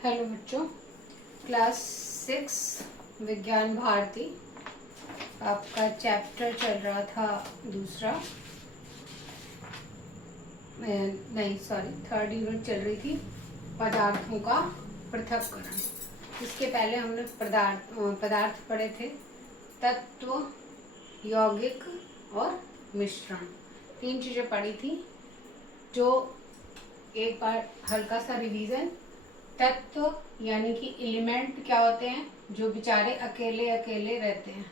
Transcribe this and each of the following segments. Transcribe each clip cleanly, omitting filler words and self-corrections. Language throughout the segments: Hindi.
हेलो बच्चों, क्लास 6 विज्ञान भारती आपका चैप्टर चल रहा था दूसरा, नहीं सॉरी थर्ड यूनिट चल रही थी पदार्थों का पृथक्करण। इसके पहले हमने पदार्थ पढ़े थे, तत्व, यौगिक और मिश्रण, 3 चीज़ें पढ़ी थी। जो एक बार हल्का सा रिवीजन, तत्व यानी कि एलिमेंट क्या होते हैं जो बेचारे अकेले अकेले रहते हैं,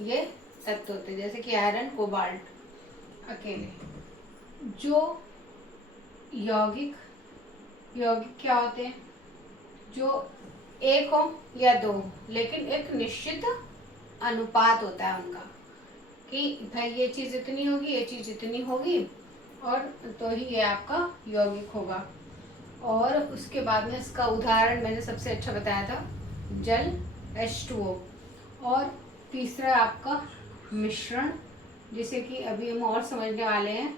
ये तत्व होते हैं, जैसे कि आयरन, कोबाल्ट अकेले। जो यौगिक क्या होते हैं, जो एक हो या दो हो, लेकिन एक निश्चित अनुपात होता है उनका कि भाई ये चीज़ इतनी होगी, ये चीज़ इतनी होगी, और तो ही ये आपका यौगिक होगा। और उसके बाद में इसका उदाहरण मैंने सबसे अच्छा बताया था, जल H2O। और तीसरा आपका मिश्रण, जिसे कि अभी हम और समझने वाले हैं।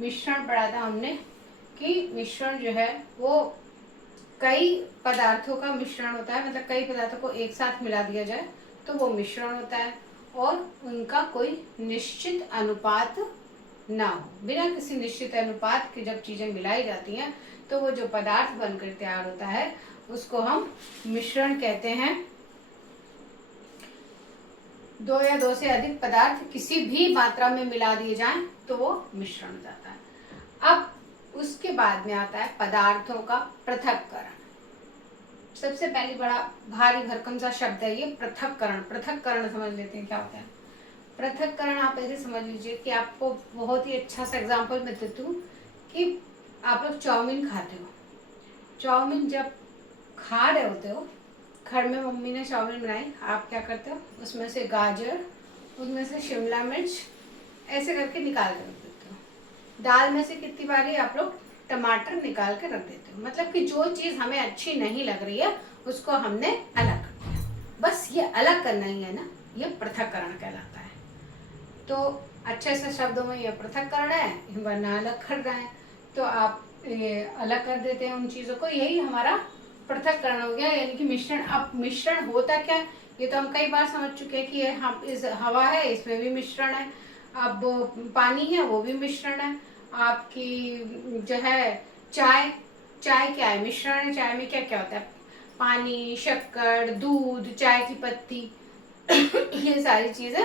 मिश्रण पढ़ा था हमने कि मिश्रण जो है वो कई पदार्थों का मिश्रण होता है, मतलब कई पदार्थों को एक साथ मिला दिया जाए तो वो मिश्रण होता है, और उनका कोई निश्चित अनुपात ना हो। बिना किसी निश्चित अनुपात के जब चीजें मिलाई जाती हैं तो वो जो पदार्थ बनकर तैयार होता है उसको हम मिश्रण कहते हैं। 2 या 2 से अधिक पदार्थ किसी भी मात्रा में मिला दिए जाएं तो वो मिश्रण हो जाता है। अब उसके बाद में आता है पदार्थों का पृथक्करण। सबसे पहले बड़ा भारी भरकम सा शब्द है ये पृथक्करण। पृथक्करण समझ लेते हैं क्या होता है। पृथक्करण आप ऐसे समझ लीजिए कि आपको बहुत ही अच्छा सा एग्जाम्पल मैं देती हूँ कि आप लोग चाउमीन खाते हो। चाउमीन जब खा रहे होते हो, घर में मम्मी ने चाउमीन बनाई, आप क्या करते हो, उसमें से गाजर, उसमें से शिमला मिर्च ऐसे करके निकाल के रख देते हो। दाल में से कितनी बारी आप लोग टमाटर निकाल के रख देते हो, मतलब कि जो चीज़ हमें अच्छी नहीं लग रही है उसको हमने अलग कर दिया। बस ये अलग करना ही है ना, ये पृथक्करण कहलाता है। तो अच्छे से शब्दों में ये पृथक्करण है, वरना अलग कर रहे हैं तो आप ये अलग कर देते हैं उन चीज़ों को, यही हमारा पृथक्करण हो गया, यानी कि मिश्रण। अब मिश्रण होता क्या है ये तो हम कई बार समझ चुके हैं कि ये हम इस हवा है इसमें भी मिश्रण है, अब पानी है वो भी मिश्रण है, आपकी जो है चाय क्या है, मिश्रण है। चाय में क्या क्या होता है, पानी, शक्कर, दूध, चाय की पत्ती ये सारी चीजें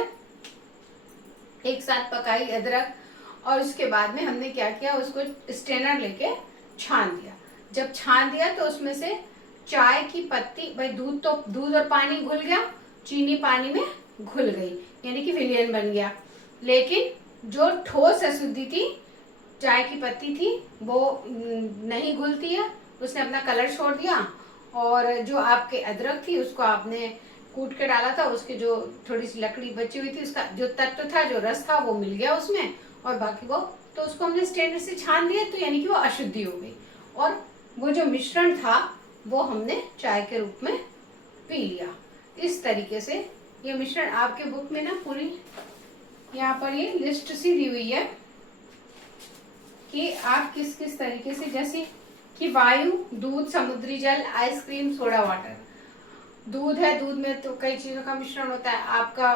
एक साथ पकाई, अदरक, और उसके बाद में हमने क्या किया, उसको स्ट्रेनर लेके छान दिया। जब छान दिया तो उसमें से चाय की पत्ती, भाई दूध और पानी घुल गया, चीनी पानी में घुल गई, यानी कि विलयन बन गया। लेकिन जो ठोस अशुद्धि थी, चाय की पत्ती थी, वो नहीं घुलती है, उसने अपना कलर छोड़ दिया। और जो आपके अदरक थी उसको आपने कूट के डाला था, उसकी जो थोड़ी सी लकड़ी बची हुई थी, उसका जो तत्व था, जो रस था, वो मिल गया उसमें, और बाकी वो तो उसको हमने स्ट्रेनर से छान दिया, तो यानी कि वो अशुद्धि हो गई। और वो जो मिश्रण था वो हमने चाय के रूप में पी लिया। इस तरीके से ये मिश्रण आपके बुक में ना पूरी यहाँ पर ये लिस्ट सी दी हुई है कि आप किस किस तरीके से, जैसे कि वायु, दूध, समुद्री जल, आइसक्रीम, सोडा वाटर। दूध है, दूध में तो कई चीज़ों का मिश्रण होता है। आपका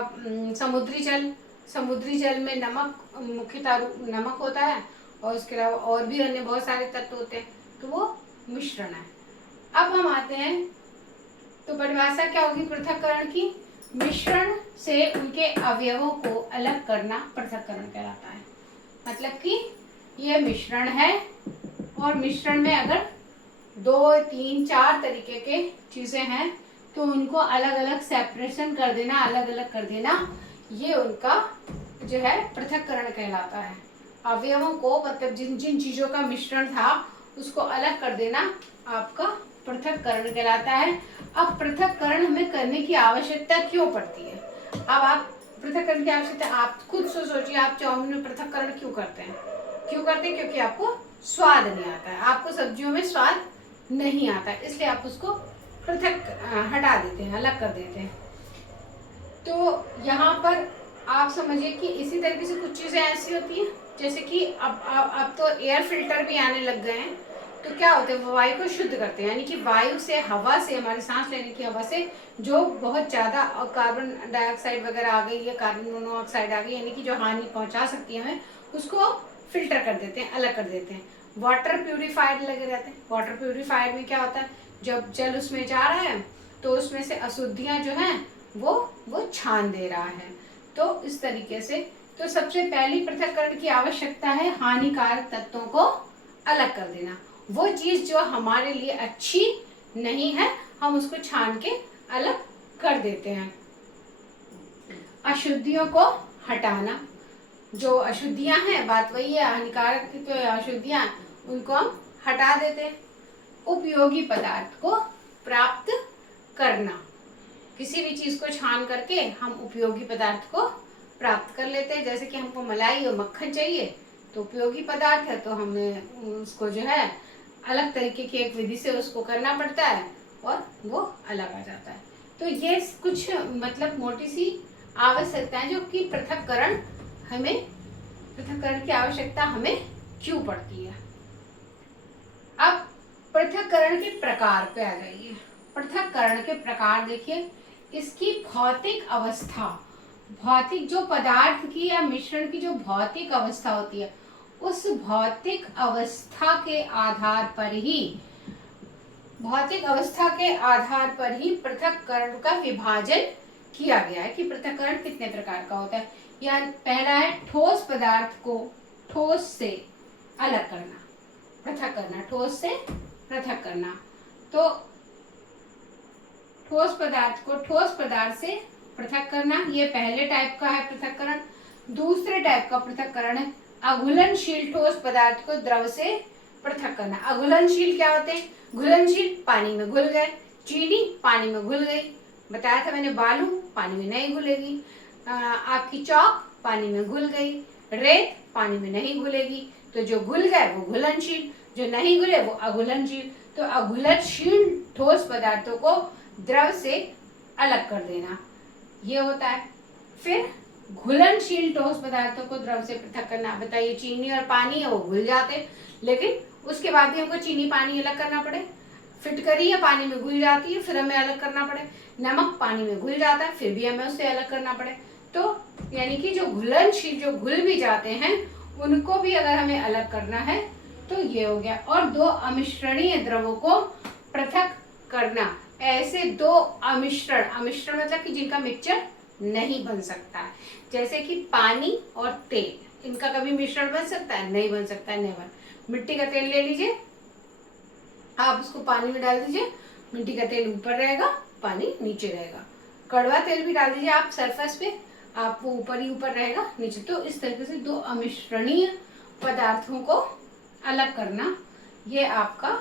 समुद्री जल में नमक, मुख्यतः नमक होता है, और उसके अलावा और भी अन्य बहुत सारे तत्व होते हैं, तो वो मिश्रण है। अब हम आते हैं, तो परिभाषा क्या होगी पृथक्करण की, मिश्रण से उनके अवयवों को अलग करना पृथक्करण कहलाता है। मतलब कि ये मिश्रण है, और मिश्रण में अगर 2, 3, 4 तरीके के चीजें हैं तो उनको अलग अलग सेपरेशन कर देना, अलग अलग कर देना, ये उनका जो है पृथक्करण कहलाता है। अवयवों को, मतलब जिन जिन चीजों का मिश्रण था उसको अलग कर देना आपका पृथक्करण कहलाता है। अब पृथक्करण हमें करने की आवश्यकता क्यों पड़ती है? अब आप पृथक्करण की आवश्यकता, आप खुद से सोचिए, आप चाउमीन में पृथक्करण क्यों करते हैं? क्योंकि आपको स्वाद नहीं आता है, आपको सब्जियों में स्वाद नहीं आता है, इसलिए आप उसको पृथक हटा देते हैं, अलग कर देते हैं। तो यहाँ पर आप समझिए कि इसी तरीके से कुछ चीजें ऐसी होती हैं, जैसे कि अब तो एयर फिल्टर भी आने लग गए हैं तो क्या होते हैं, वो वायु को शुद्ध करते हैं, यानी कि वायु से, हवा से, हमारे सांस लेने की हवा से जो बहुत ज़्यादा कार्बन डाइऑक्साइड वगैरह आ गई है, कार्बन मोनोऑक्साइड आ गई, यानी कि जो हानि पहुंचा सकती है हमें, उसको फिल्टर कर देते हैं, अलग कर देते हैं। वाटर प्यूरिफायर लगे रहते हैं। वाटर प्यूरिफायर में क्या होता है, जब जल उसमें जा रहा है तो उसमें से अशुद्धियां जो हैं वो छान दे रहा है। तो इस तरीके से तो सबसे पहली पृथक्करण की आवश्यकता है हानिकारक तत्वों को अलग कर देना। वो चीज जो हमारे लिए अच्छी नहीं है हम उसको छान के अलग कर देते हैं। अशुद्धियों को हटाना, जो अशुद्धियां हैं, बात वही है, हानिकारक जो अशुद्धियां उनको हम हटा देते हैं। उपयोगी पदार्थ को प्राप्त करना, किसी भी चीज को छान करके हम उपयोगी पदार्थ को प्राप्त कर लेते हैं। जैसे कि हमको मलाई और मक्खन चाहिए तो उपयोगी पदार्थ है, तो हमें उसको जो है अलग तरीके की एक विधि से उसको करना पड़ता है और वो अलग आ जाता है। तो ये कुछ मतलब मोटी सी आवश्यकताएं जो कि पृथक्करण की आवश्यकता हमें क्यों पड़ती है। अब पृथक्करण के प्रकार पे आ जाइए। पृथक्करण के प्रकार देखिए, इसकी भौतिक अवस्था, भौतिक जो पदार्थ की या मिश्रण की जो भौतिक अवस्था होती है, उस भौतिक अवस्था के आधार पर ही, भौतिक अवस्था के आधार पर ही पृथक्करण का विभाजन किया गया है कि पृथक्करण कितने प्रकार का होता है। या पहला है ठोस पदार्थ को ठोस से अलग करना, पृथक करना, ठोस से पृथक करना। तो ठोस पदार्थ को ठोस पदार्थ से पृथक करना, ये पहले टाइप का है पृथक्करण। दूसरे टाइप का पृथक्करण है अघुलनशील ठोस पदार्थ को द्रव से पृथक करना। अघुलनशील क्या होते हैं, घुलनशील पानी में घुल गए, चीनी पानी में घुल गई, बताया था मैंने, बालू पानी में नहीं घुलेगी, आपकी चौक पानी में घुल गई, रेत पानी में नहीं घुलेगी। तो जो घुल गए वो घुलनशील, जो नहीं घुले वो अघुलनशील। तो अघुलनशील ठोस पदार्थों को द्रव से अलग कर देना, ये होता है। फिर घुलनशील ठोस पदार्थों को द्रव से पृथक करना। बताइए, चीनी और पानी है वो घुल जाते, लेकिन उसके बाद भी हमको चीनी पानी अलग करना पड़े। फिटकरी है पानी में घुल जाती है, फिर हमें अलग करना पड़े। नमक पानी में घुल जाता है, फिर भी हमें उससे अलग करना पड़े। तो यानी कि जो घुलनशील, जो घुल भी जाते हैं, उनको भी अगर हमें अलग करना है तो ये हो गया। और दो अमिश्रणीय द्रवों को पृथक करना। ऐसे दो अमिश्रण, अमिश्रण मतलब कि जिनका मिक्सचर नहीं बन सकता है, जैसे कि पानी और तेल, इनका कभी मिश्रण बन सकता है? नहीं बन सकता है, नेवर। मिट्टी का तेल ले लीजिए, आप उसको पानी में डाल दीजिए, मिट्टी का तेल ऊपर रहेगा, पानी नीचे रहेगा। कड़वा तेल भी डाल दीजिए आप सरफेस पे, आप वो ऊपर ही ऊपर रहेगा, नीचे। तो इस तरीके से दो अमिश्रणीय पदार्थों को अलग करना, ये आपका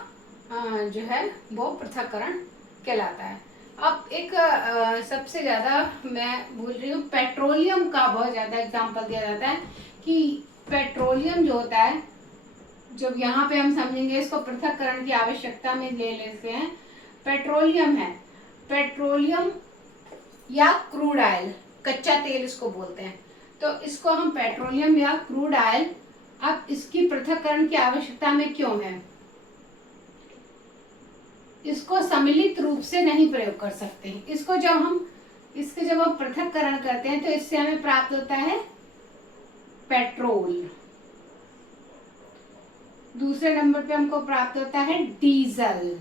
जो है वो पृथक्करण कहलाता है। अब एक सबसे ज्यादा मैं भूल रही हूँ, पेट्रोलियम का बहुत ज्यादा एग्जाम्पल दिया जाता है कि पेट्रोलियम जो होता है, जब यहाँ पे हम समझेंगे इसको पृथक्करण की आवश्यकता में ले लेते हैं। पेट्रोलियम है, पेट्रोलियम या क्रूड ऑयल, कच्चा तेल इसको बोलते हैं। तो इसको हम पेट्रोलियम या क्रूड ऑयल, अब इसकी पृथक्करण की आवश्यकता में क्यों है? इसको सम्मिलित रूप से नहीं प्रयोग कर सकते। इसको जब हम पृथक्करण करते हैं तो इससे हमें प्राप्त होता है पेट्रोल, दूसरे नंबर पे हमको प्राप्त होता है डीजल,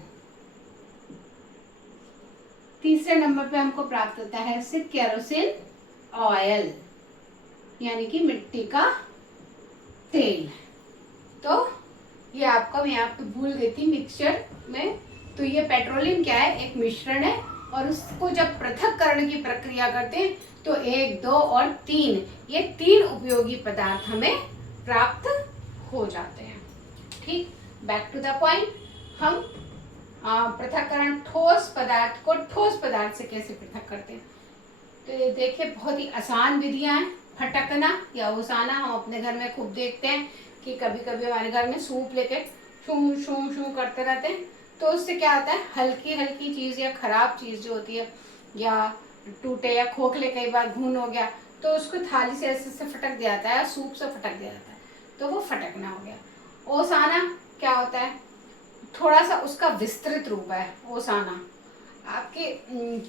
तीसरे नंबर पे हमको प्राप्त होता है इससे केरोसिन ऑयल, यानी कि मिट्टी का तेल। तो ये आपका मैं यहाँ पे भूल गई थी मिक्सचर में। तो ये पेट्रोलियम क्या है, एक मिश्रण है, और उसको जब पृथक्करण की प्रक्रिया करते हैं तो 1, 2 और 3, ये 3 उपयोगी पदार्थ हमें प्राप्त हो जाते हैं। ठीक, बैक टू द पॉइंट, हम पृथक्करण ठोस पदार्थ को ठोस पदार्थ से कैसे पृथक करते हैं। तो ये देखिए, बहुत ही आसान विधियां हैं। फटकना या ओसाना हम अपने घर में खूब देखते हैं कि कभी कभी हमारे घर में सूप लेके शू शू शू करते रहते हैं। तो उससे क्या होता है, हल्की हल्की चीज या खराब चीज जो होती है, या टूटे या खोखले, कई बार घून हो गया, तो उसको थाली से ऐसे फटक दिया जाता है, सूप से फटक दिया जाता है, तो वो फटकना हो गया। ओसाना क्या होता है, थोड़ा सा उसका विस्तृत रूप है ओसाना। आपके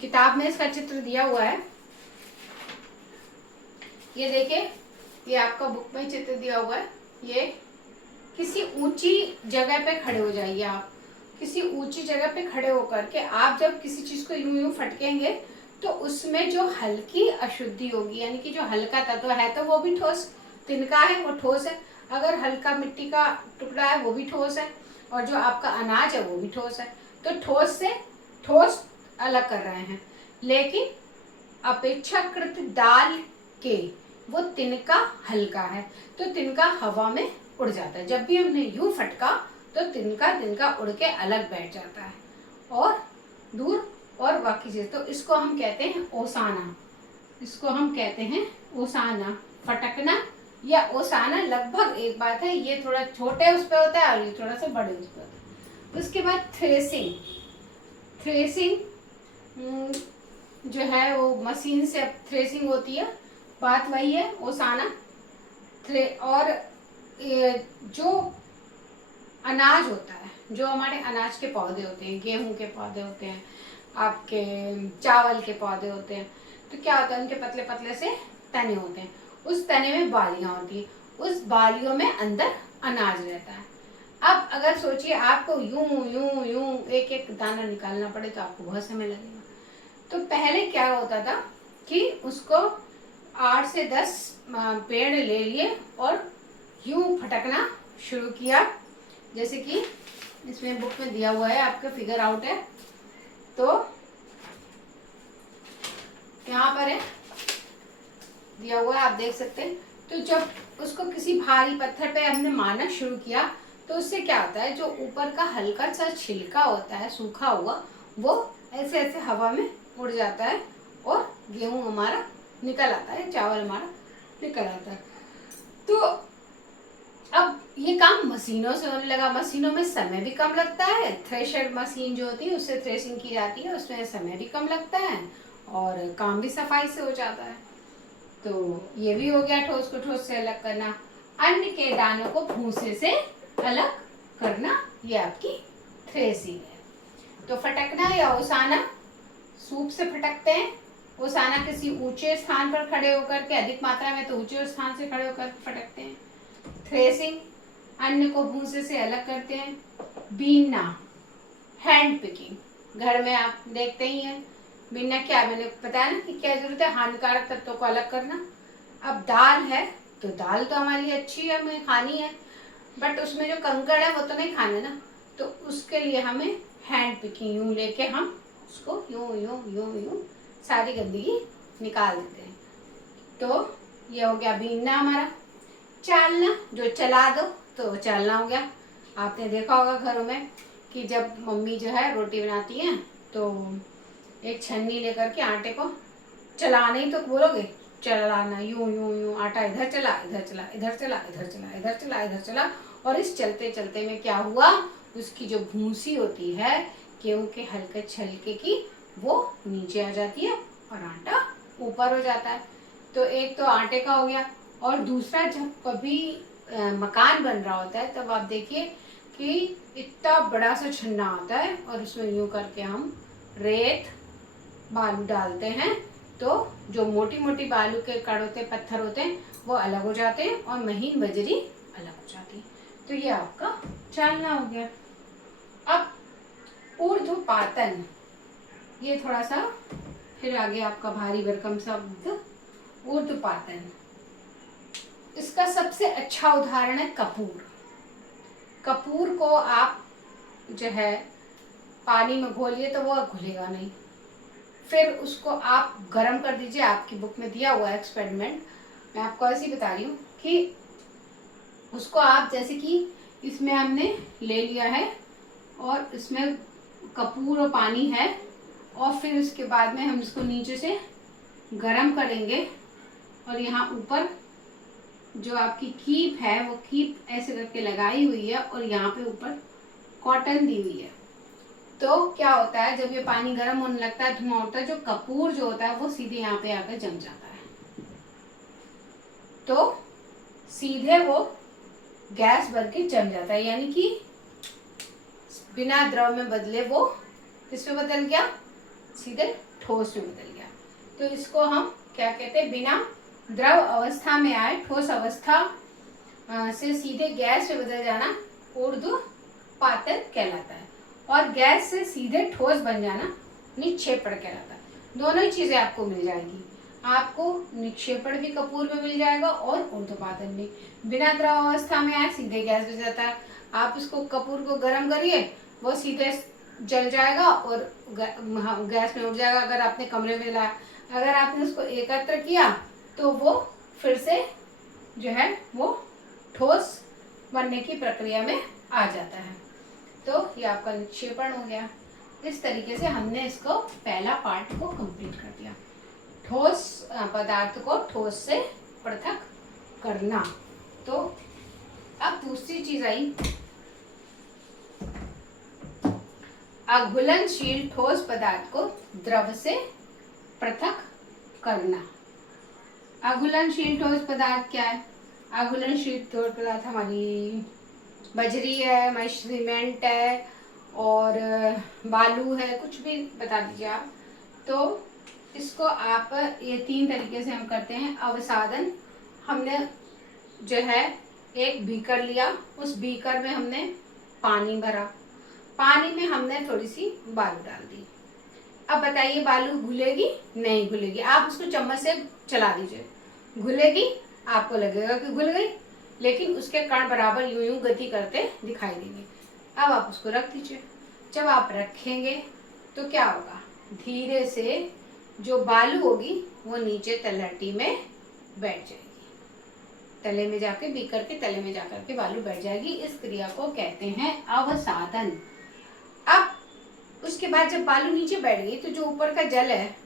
किताब में इसका चित्र दिया हुआ है, ये देखिए, ये आपका बुक में चित्र दिया हुआ है। ये किसी ऊंची जगह पे खड़े हो जाइए आप, किसी ऊंची जगह पे खड़े होकर के आप जब किसी चीज को यूं यूं फटकेंगे तो उसमें जो हल्की अशुद्धि होगी, यानी कि जो हल्का तत्व है तो वो भी ठोस, तिनका है वो ठोस है, अगर हल्का मिट्टी का टुकड़ा है वो भी ठोस है, और जो आपका अनाज है वो भी ठोस है। तो ठोस से ठोस अलग कर रहे हैं, लेकिन अपेक्षाकृत दाल के वो तिनका हल्का है, तो तिनका हवा में उड़ जाता है। जब भी हमने यूं फटका तो तिनका तिनका उड़ के अलग बैठ जाता है और दूर, और बाकी चीज। तो इसको हम कहते हैं ओसाना, इसको हम कहते हैं ओसाना। फटकना या ओसाना लगभग एक बात है, ये थोड़ा छोटे उस पर होता है और ये थोड़ा सा बड़े उस पर होता है। उसके बाद थ्रेसिंग, थ्रेसिंग जो है वो मशीन से थ्रेसिंग होती है, बात वही है ओसाना। और जो अनाज होता है, जो हमारे अनाज के पौधे होते हैं, गेहूं के पौधे होते हैं, आपके चावल के पौधे होते हैं, तो क्या होता है उनके पतले पतले से तने होते हैं, उस तने में बालियां होती है, उस बालियों में अंदर अनाज रहता है। अब अगर सोचिए आपको यूं यूं यूं एक एक दाना निकालना पड़े तो आपको बहुत समय लगेगा। तो पहले क्या होता था कि उसको 8 से 10 पेड़ ले लिए और यूं फटकना शुरू किया, जैसे कि इसमें बुक में दिया हुआ है, आपका फिगर आउट है, तो यहाँ पर है दिया हुआ है, आप देख सकते हैं। तो जब उसको किसी भारी पत्थर पे हमने मारना शुरू किया तो उससे क्या होता है, जो ऊपर का हल्का सा छिलका होता है सूखा हुआ, वो ऐसे ऐसे हवा में उड़ जाता है और गेहूं हमारा निकल आता है, चावल हमारा निकल आता है। तो अब ये काम मशीनों से होने लगा, मशीनों में समय भी कम लगता है, थ्रेशर मशीन जो होती है उससे थ्रेशिंग की जाती है, उसमें समय भी कम लगता है और काम भी सफाई से हो जाता है। तो ये भी हो गया ठोस को ठोस से अलग करना। अन्न के दानों को भूसे से अलग करना, ये आपकी थ्रेसिंग है। तो फटकना या ओसाना, सूप से फटकते हैं, ओसाना किसी ऊंचे स्थान पर खड़े होकर के, अधिक मात्रा में तो ऊंचे स्थान से खड़े होकर फटकते हैं। थ्रेसिंग, अन्न को भूसे से अलग करते हैं। बीनना, हैंड पिकिंग, घर में आप देखते ही हैं बीनना क्या, मैंने बताया ना कि क्या जरूरत है, हानिकारक तत्वों को अलग करना। अब दाल है तो दाल तो हमारे लिए अच्छी है, हमें खानी है, बट उसमें जो कंकड़ है वो तो नहीं खाना ना, तो उसके लिए हमें हैंड पिकिंग, यूं लेके हम उसको यूं यूं यूं यूं सारी गंदगी निकाल देते हैं। तो ये हो गया बीनना हमारा। चालना, जो चला दो तो चालना हो गया। आपने देखा होगा घरों में कि जब मम्मी जो है रोटी बनाती हैं तो एक छन्नी लेकर के आटे को चलाना ही तो बोलोगे, चलाना, यूं यूं यूं, आटा इधर चला इधर चला इधर चला इधर चला इधर चला इधर चला, और इस चलते चलते में क्या हुआ, उसकी जो भूसी होती है गेहूं के हल्के छलके की, वो नीचे आ जाती है और आटा ऊपर हो जाता है। तो एक तो आटे का हो गया, और दूसरा जब कभी मकान बन रहा होता है तब आप देखिए कि इतना बड़ा सा छन्ना आता है और उसमें यूं करके हम रेत बालू डालते हैं, तो जो मोटी मोटी बालू के कण होते पत्थर होते हैं वो अलग हो जाते हैं और महीन बजरी अलग हो जाती है। तो ये आपका चालना हो गया। अब ऊर्ध्वपातन, ये थोड़ा सा फिर आगे आपका भारी भरकम शब्द, ऊर्ध्वपातन, इसका सबसे अच्छा उदाहरण है कपूर। कपूर को आप जो है पानी में घोलिए तो वो घुलेगा नहीं, फिर उसको आप गर्म कर दीजिए, आपकी बुक में दिया हुआ है एक्सपेरिमेंट, मैं आपको ऐसे ही बता रही हूँ कि उसको आप जैसे कि इसमें हमने ले लिया है और इसमें कपूर और पानी है, और फिर उसके बाद में हम इसको नीचे से गर्म करेंगे और यहाँ ऊपर जो आपकी कीप है वो कीप ऐसे करके लगाई हुई है और यहाँ पे ऊपर कॉटन दी हुई है। तो क्या होता है, जब ये पानी गर्म होने लगता है, धुआं उठता है, जो कपूर जो होता है वो सीधे यहाँ पे आकर जम जाता है, तो सीधे वो गैस भर के जम जाता है, यानी कि बिना द्रव में बदले वो किस में बदल गया, सीधे ठोस में बदल गया। तो इसको हम क्या कहते हैं, बिना द्रव अवस्था में आए ठोस अवस्था से सीधे गैस में बदल जाना ऊर्ध्वपातन कहलाता है, और गैस से सीधे ठोस बन जाना निक्षेपण कहलाता है। दोनों ही चीजें आपको मिल जाएगी, आपको निक्षेपण भी कपूर में मिल जाएगा और ऊर्ध्वपातन भी। बिना द्रव अवस्था में आए सीधे गैस बन जाता है, आप उसको कपूर को गर्म करिए वो सीधे जल जाएगा और गैस में उड़ जाएगा। अगर आपने कमरे में लाया, अगर आपने उसको एकत्र किया तो वो फिर से जो है वो ठोस बनने की प्रक्रिया में आ जाता है। तो ये आपका निक्षेपण हो गया। इस तरीके से हमने इसको पहला पार्ट को कंप्लीट कर दिया, ठोस पदार्थ को ठोस से पृथक करना। तो अब दूसरी चीज आई, अघुलनशील ठोस पदार्थ को द्रव से पृथक करना। अघुलनशील ठोस पदार्थ क्या है? अघुलनशील ठोस पदार्थ हमारी बजरी है, हमारी सीमेंट है और बालू है, कुछ भी बता दीजिए आप। तो इसको आप ये 3 तरीके से हम करते हैं। अवसादन, हमने जो है एक बीकर लिया, उस बीकर में हमने पानी भरा, पानी में हमने थोड़ी सी बालू डाल दी। अब बताइए बालू घुलेगी? नहीं घुलेगी। आप उसको चम्मच से चला दीजिए, घुलेगी? आपको लगेगा कि घुल गई, लेकिन उसके कण बराबर यूं यूं गति करते दिखाई देंगे। अब आप उसको रख दीजिए। जब आप रखेंगे तो क्या होगा, धीरे से जो बालू होगी वो नीचे तलहटी में बैठ जाएगी, तले में जाके, बीकर के तले में जाकर के बालू बैठ जाएगी। इस क्रिया को कहते हैं अवसादन। अब उसके बाद जब बालू नीचे बैठ गई तो जो ऊपर का जल है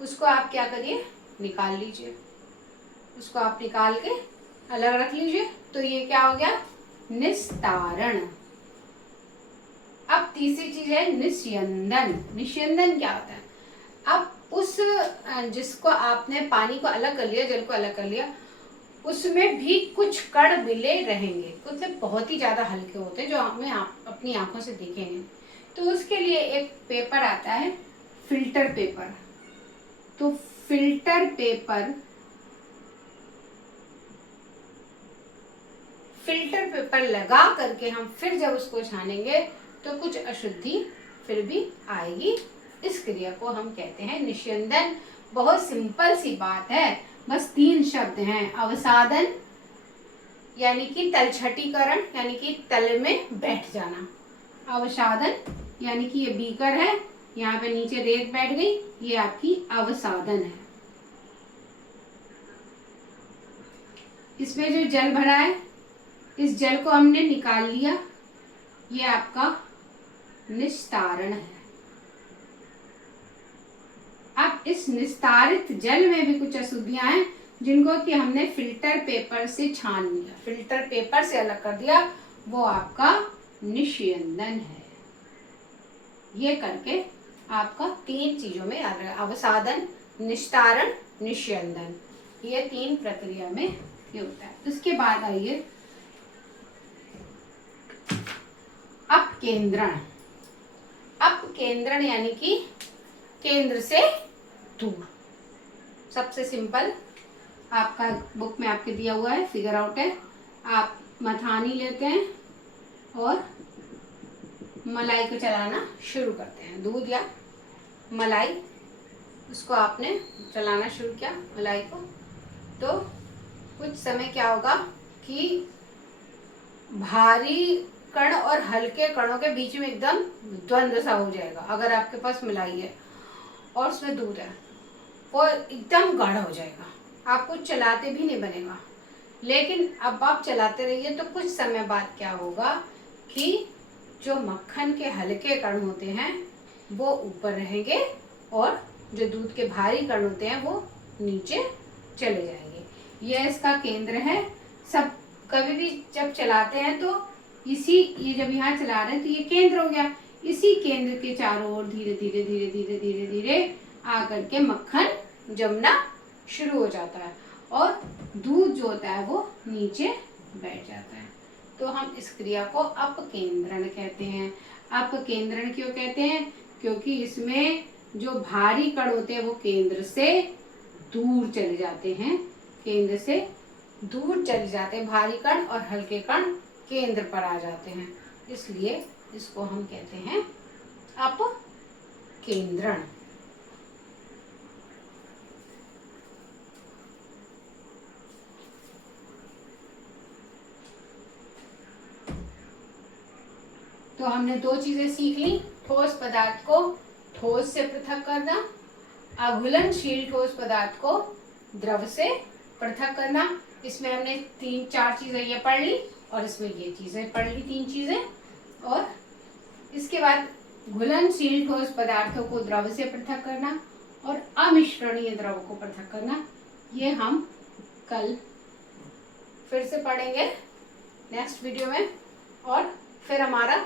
उसको आप क्या करिए, निकाल लीजिए। उसको आप निकाल के अलग रख लीजिए। तो ये क्या हो गया, निस्तारण। अब तीसरी चीज है निस्यंदन। निस्यंदन क्या होता है? अब उस जिसको आपने पानी को अलग कर लिया, जल को अलग कर लिया, उसमें भी कुछ कण मिले रहेंगे, कुछ बहुत ही ज्यादा हल्के होते हैं जो हमें अपनी आंखों से दिखेंगे। तो उसके लिए एक पेपर आता है, फिल्टर पेपर। तो फिल्टर पेपर लगा करके हम फिर जब उसको छानेंगे तो कुछ अशुद्धि फिर भी आएगी। इस क्रिया को हम कहते हैं निस्यंदन। बहुत सिंपल सी बात है, बस 3 शब्द हैं। अवसादन यानी कि तलछटीकरण, यानी कि तल में बैठ जाना। अवसादन यानी कि ये बीकर है, यहाँ पे नीचे रेत बैठ गई, ये आपकी अवसादन है। इसमें जो जल भरा है, इस जल को हमने निकाल लिया, ये आपका निस्तारण है। अब इस निस्तारित जल में भी कुछ अशुद्धियां हैं जिनको कि हमने फिल्टर पेपर से छान लिया, फिल्टर पेपर से अलग कर दिया, वो आपका निस्यंदन है। ये करके आपका 3 चीजों में आ रहा है, अवसादन, निस्तारण, निस्यंदन। ये 3 प्रक्रिया में ये होता है। उसके बाद आइए अपकेंद्रण। अपकेंद्रण यानी कि केंद्र से दूर। सबसे सिंपल, आपका बुक में आपके दिया हुआ है, फिगर आउट है। आप मथानी लेते हैं और मलाई को चलाना शुरू करते हैं, दूध या मलाई, उसको आपने चलाना शुरू किया मलाई को, तो कुछ समय क्या होगा कि भारी कण और हल्के कणों के बीच में एकदम द्वंद्व सा हो जाएगा। अगर आपके पास मलाई है और उसमें दूध है, वो एकदम गाढ़ा हो जाएगा, आपको चलाते भी नहीं बनेगा। लेकिन अब आप चलाते रहिए तो कुछ समय बाद क्या होगा कि जो मक्खन के हल्के कण होते हैं वो ऊपर रहेंगे और जो दूध के भारी कण होते हैं वो नीचे चले जाएंगे। यह इसका केंद्र है। सब कभी भी जब चलाते हैं तो ये जब यहाँ चला रहे हैं तो ये केंद्र हो गया। इसी केंद्र के चारों ओर धीरे धीरे धीरे धीरे धीरे धीरे आकर के मक्खन जमना शुरू हो जाता है और दूध जो होता है वो नीचे बैठ जाता है। तो हम इस क्रिया को अपकेंद्रण कहते हैं। अपकेंद्रण क्यों कहते हैं? क्योंकि इसमें जो भारी कण होते हैं वो केंद्र से दूर चले जाते हैं, केंद्र से दूर चले जाते हैं भारी कण, और हल्के कण केंद्र पर आ जाते हैं, इसलिए इसको हम कहते हैं अपकेंद्रण। तो हमने दो चीजें सीख ली, ठोस पदार्थ को ठोस से पृथक करना, अघुलनशील ठोस पदार्थ को द्रव से पृथक करना। इसमें हमने 3-4 चीजें ये पढ़ ली, और इसमें ये चीजें पढ़ ली, 3 चीजें। और इसके बाद घुलनशील ठोस पदार्थों को द्रव से पृथक करना और अमिश्रणीय द्रव को पृथक करना, ये हम कल फिर से पढ़ेंगे नेक्स्ट वीडियो में, और फिर हमारा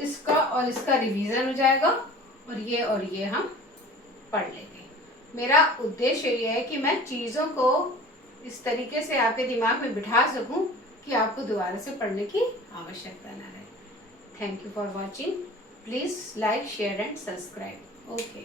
इसका और इसका रिवीजन हो जाएगा, और ये हम पढ़ लेंगे। मेरा उद्देश्य ये है कि मैं चीज़ों को इस तरीके से आपके दिमाग में बिठा सकूं कि आपको दोबारा से पढ़ने की आवश्यकता न रहे। Thank you for watching. Please like, share and subscribe. Okay.